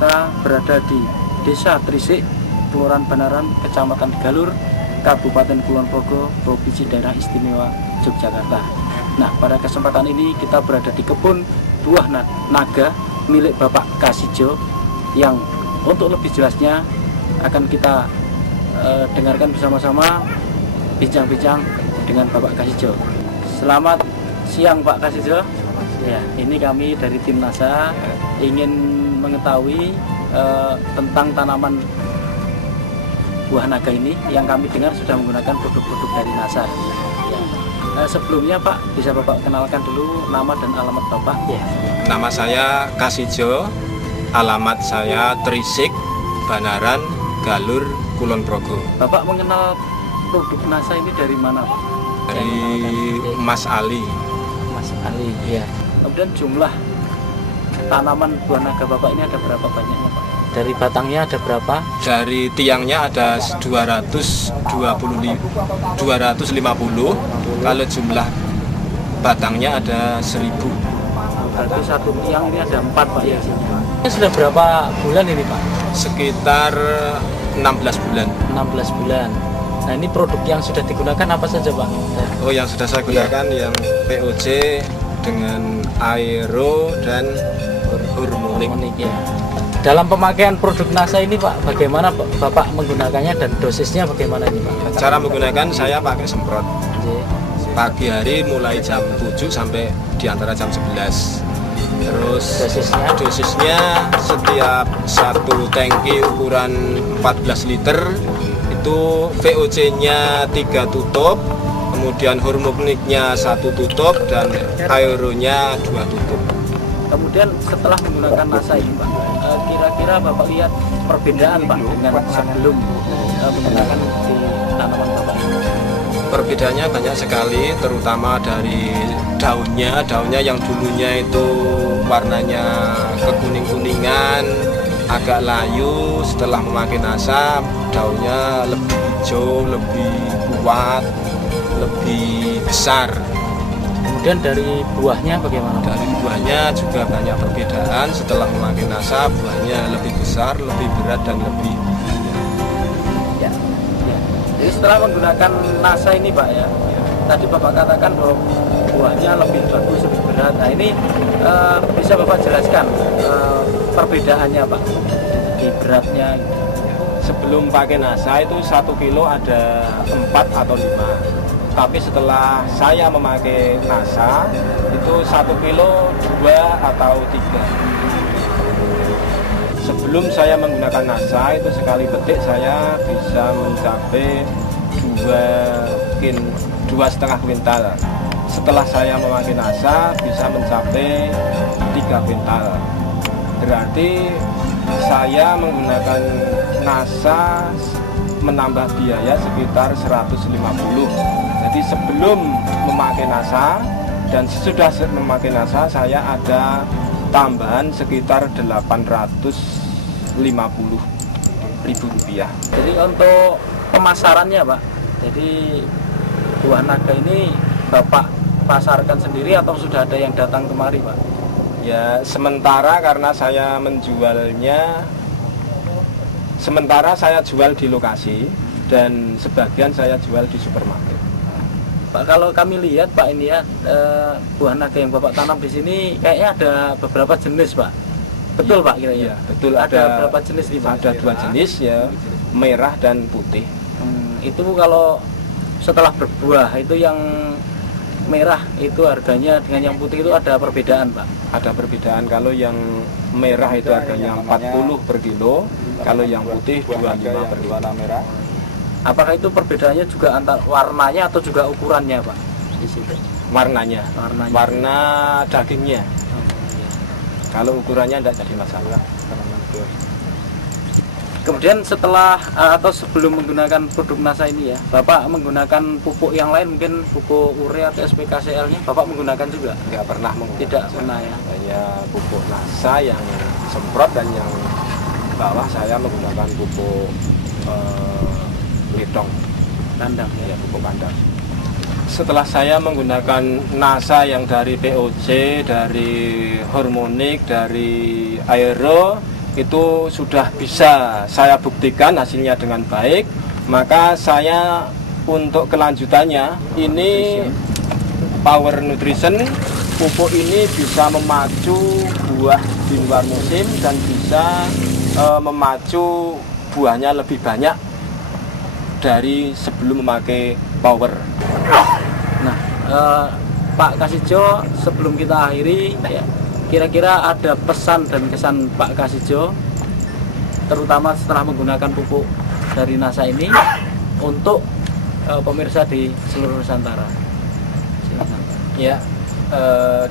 NASA berada di Desa Trisik, Kelurahan Banaran, Kecamatan Galur, Kabupaten Kulon Progo, Provinsi Daerah Istimewa Yogyakarta. Nah, pada kesempatan ini kita berada di kebun buah naga milik Bapak Kasijo, yang untuk lebih jelasnya akan kita dengarkan bersama-sama bincang-bincang dengan Bapak Kasijo. Selamat siang Pak Kasijo. Ya, ini kami dari tim NASA ingin mengetahui tentang tanaman buah naga ini yang kami dengar sudah menggunakan produk-produk dari NASA. Ya. Sebelumnya Pak, bisa Bapak kenalkan dulu nama dan alamat Bapak? Ya. Nama saya Kasijo, alamat saya Trisik, Banaran, Galur, Kulon Progo. Bapak mengenal produk NASA ini dari mana Pak? Dari Mas Ali. Mas Ali, ya. Kemudian jumlah tanaman buah naga Bapak ini ada berapa banyaknya Pak? Dari batangnya ada berapa? Dari tiangnya ada 250. Kalau jumlah batangnya ada 1000. Berarti satu tiang ini ada 4 Pak ya? Ini sudah berapa bulan ini Pak? Sekitar 16 bulan. 16 bulan. Nah, ini produk yang sudah digunakan apa saja Pak? Oh, yang sudah saya gunakan yang POC dengan Aero dan Hormonik. Ya. Dalam pemakaian produk NASA ini Pak, bagaimana Bapak menggunakannya dan dosisnya bagaimana ini Pak? Cara menggunakan saya pakai semprot. Oke. Pagi hari mulai jam 7 sampai di antara jam 11. Terus dosisnya setiap satu tangki ukuran 14 liter itu VOC-nya 3 tutup, kemudian hormoniknya 1 tutup dan aeronya 2 tutup. Kemudian setelah menggunakan NASA ini Pak, kira-kira Bapak lihat perbedaan Pak dengan sebelum menggunakan di tanaman Bapak ini? Perbedaannya banyak sekali, terutama dari daunnya yang dulunya itu warnanya kekuning-kuningan, agak layu. Setelah memakai NASA, daunnya lebih hijau, lebih kuat, lebih besar. Kemudian dari buahnya bagaimana? Dari buahnya juga banyak perbedaan. Setelah memakai NASA, buahnya lebih besar, lebih berat dan lebih ya. Jadi setelah menggunakan NASA ini Pak ya, tadi Bapak katakan bahwa buahnya lebih bagus, lebih berat. Nah ini bisa Bapak jelaskan perbedaannya Pak di beratnya? Sebelum pakai NASA itu 1 kilo ada 4 atau 5. Tapi setelah saya memakai NASA itu 1 kilo 2 atau 3. Sebelum saya menggunakan NASA itu sekali petik saya bisa mencapai 2,5 kuintal. Setelah saya memakai NASA bisa mencapai 3 kuintal. Berarti saya menggunakan NASA menambah biaya sekitar 150. Jadi sebelum memakai NASA dan sesudah memakai NASA saya ada tambahan sekitar Rp850.000. Jadi untuk pemasarannya Pak, jadi buah naga ini Bapak pasarkan sendiri atau sudah ada yang datang kemari Pak? Ya sementara karena saya menjualnya, sementara saya jual di lokasi dan sebagian saya jual di supermarket. Pak, kalau kami lihat Pak ini ya, buah naga yang Bapak tanam di sini kayaknya ada beberapa jenis Pak. Betul Pak kira-kira? Iya, betul. Ada berapa jenis nih Pak? Ada 2 jenis ya, merah dan putih. Itu kalau setelah berbuah itu yang merah itu harganya dengan yang putih itu ada perbedaan Pak? Ada perbedaan, kalau yang merah itu harganya 40 per kilo, kalau yang putih 25 per kilo. Apakah itu perbedaannya juga antar warnanya atau juga ukurannya Pak? Di situ. Warna dagingnya. Kalau ukurannya tidak jadi masalah. Kemudian setelah atau sebelum menggunakan produk NASA ini ya, Bapak menggunakan pupuk yang lain, mungkin pupuk urea atau SPKCL-nya Bapak menggunakan juga? Tidak pernah menggunakan. Tidak pernah ya. Hanya pupuk NASA yang semprot, dan yang bawah saya menggunakan pupuk litong kandang ya, pupuk kandang. Setelah saya menggunakan NASA yang dari POC, dari Hormonik, dari Aero, itu sudah bisa saya buktikan hasilnya dengan baik, maka saya untuk kelanjutannya ini Power Nutrition, pupuk ini bisa memacu buah di luar musim dan bisa memacu buahnya lebih banyak dari sebelum memakai Power. Nah, Pak Kasijo, sebelum kita akhiri, ya, kira-kira ada pesan dan kesan Pak Kasijo, terutama setelah menggunakan pupuk dari NASA ini untuk pemirsa di seluruh Nusantara. Silakan. Ya,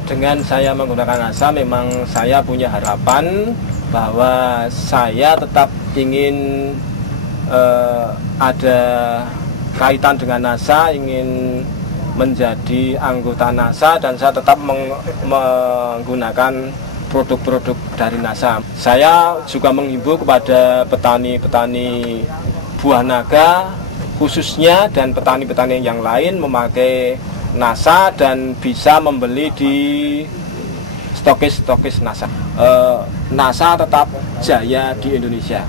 dengan saya menggunakan NASA, memang saya punya harapan bahwa saya tetap ingin ada kaitan dengan NASA, ingin menjadi anggota NASA, dan saya tetap menggunakan produk-produk dari NASA. Saya juga menghimbau kepada petani-petani buah naga khususnya dan petani-petani yang lain memakai NASA dan bisa membeli di stokis-stokis NASA. NASA tetap jaya di Indonesia.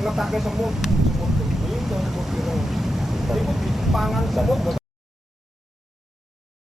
Ngetake semut, semut ini, semut biru. Itu di pangan semut.